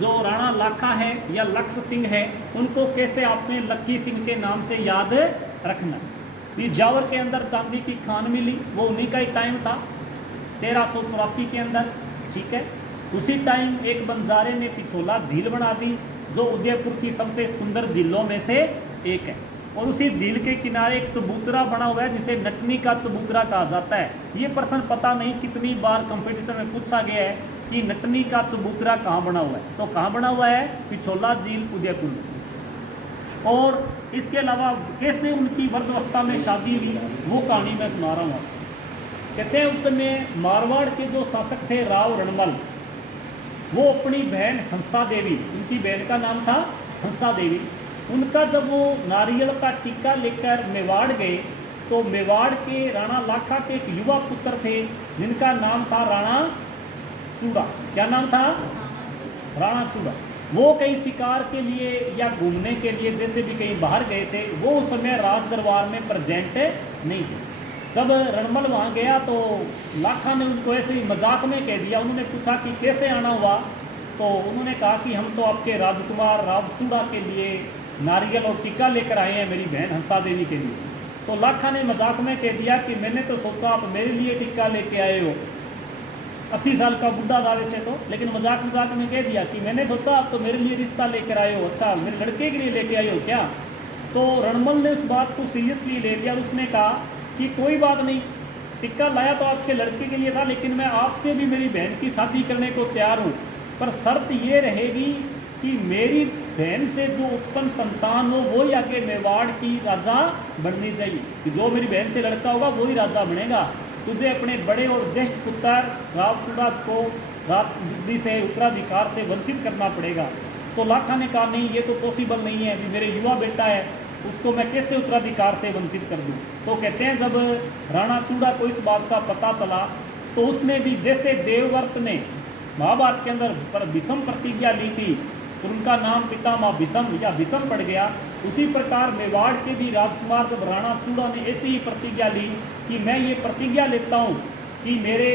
जो राणा लाखा है या लक्ष्य सिंह है, उनको कैसे आपने लक्की सिंह के नाम से याद रखना। ये जावर के अंदर चांदी की खान मिली, वो उन्हीं का ही टाइम था 1384 के अंदर, ठीक है। उसी टाइम एक बंजारे ने पिछोला झील बना दी, जो उदयपुर की सबसे सुंदर झीलों में से एक है। और उसी झील के किनारे एक चबूतरा बना हुआ है जिसे नटनी का चबूतरा कहा जाता है। ये प्रश्न पता नहीं कितनी बार कंपटीशन में पूछा गया है कि नटनी का चबूतरा कहाँ बना हुआ है। तो कहाँ बना हुआ है? पिछोला झील, उदयपुर में। और इसके अलावा कैसे उनकी वृद्धावस्था में शादी हुई, वो कहानी मैं सुना रहा हूँ। कहते हैं उस समय मारवाड़ के जो शासक थे राव रणमल, वो अपनी बहन हंसा देवी, उनकी बहन का नाम था हंसा देवी, उनका जब वो नारियल का टीका लेकर मेवाड़ गए, तो मेवाड़ के राणा लाखा के एक युवा पुत्र थे जिनका नाम था राणा चूड़ा। क्या नाम था? राणा चूड़ा। वो कहीं शिकार के लिए या घूमने के लिए जैसे भी कहीं बाहर गए थे, वो उस समय राज दरबार में प्रेजेंट नहीं थे। जब रणमल वहाँ गया तो लाखा ने उनको ऐसे ही मजाक में कह दिया। उन्होंने पूछा कि कैसे आना हुआ, तो उन्होंने कहा कि हम तो आपके राजकुमार राव चूड़ा के लिए नारियल और टीका लेकर आए हैं, मेरी बहन हंसा देवी के लिए। तो लाखा ने मजाक में कह दिया कि मैंने तो सोचा आप मेरे लिए टीका लेके आए हो। 80 साल का बुढ़ा दावे से तो, लेकिन मजाक मजाक में कह दिया कि मैंने सोचा आप तो मेरे लिए रिश्ता लेकर आए हो, अच्छा मेरे लड़के के लिए लेके आए हो क्या। तो रणमल ने उस बात को सीरियसली ले लिया और उसने कहा कि कोई बात नहीं, टिक्का लाया तो आपके लड़के के लिए था, लेकिन मैं आपसे भी मेरी बहन की शादी करने को तैयार हूँ, पर शर्त ये रहेगी कि मेरी बहन से जो उत्पन्न संतान हो वो ही आगे मेवाड़ की राजा बननी चाहिए, कि जो मेरी बहन से लड़का होगा वही राजा बनेगा। तुझे अपने बड़े और ज्येष्ठ पुत्र राव चूड़ा को राजगद्दी से उत्तराधिकार से वंचित करना पड़ेगा। तो लाखा ने कहा नहीं, ये तो पॉसिबल नहीं है, अभी मेरे युवा बेटा है, उसको मैं कैसे उत्तराधिकार से वंचित कर दूं। तो कहते हैं जब राणा चूड़ा को इस बात का पता चला, तो उसने भी जैसे देवव्रत ने महाभारत के अंदर पर भीष्म प्रतिज्ञा ली थी, तो उनका नाम पितामह भीष्म या भीष्म पड़ गया, उसी प्रकार मेवाड़ के भी राजकुमार जब राणा चूड़ा ने ऐसी ही प्रतिज्ञा ली कि मैं ये प्रतिज्ञा लेता हूँ कि मेरे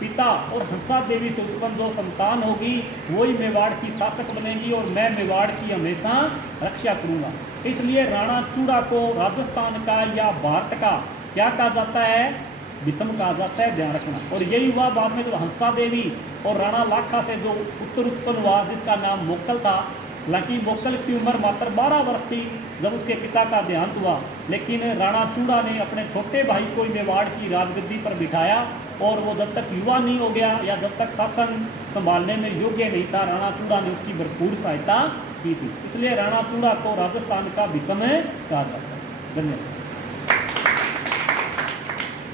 पिता और हंसा देवी से उत्पन्न जो संतान होगी वही मेवाड़ की शासक बनेगी और मैं मेवाड़ की हमेशा रक्षा करूँगा। इसलिए राणा चूड़ा को राजस्थान का या भारत का क्या कहा जाता है? भीष्म कहा जाता है, ध्यान रखना। और यही हुआ बाद में जब हंसा देवी और राणा लाखा से जो पुत्र उत्पन्न हुआ जिसका नाम मोक्कल था। हालांकि मोक्कल की उम्र मात्र 12 वर्ष थी जब उसके पिता का देहांत हुआ, लेकिन राणा चूड़ा ने अपने छोटे भाई को मेवाड़ की राजगद्दी पर बिठाया और वो जब तक युवा नहीं हो गया या जब तक शासन संभालने में योग्य नहीं था, राणा चूड़ा ने उसकी भरपूर सहायता की थी। इसलिए राणा चूड़ा को राजस्थान का भीष्म कहा जाता है। धन्यवाद।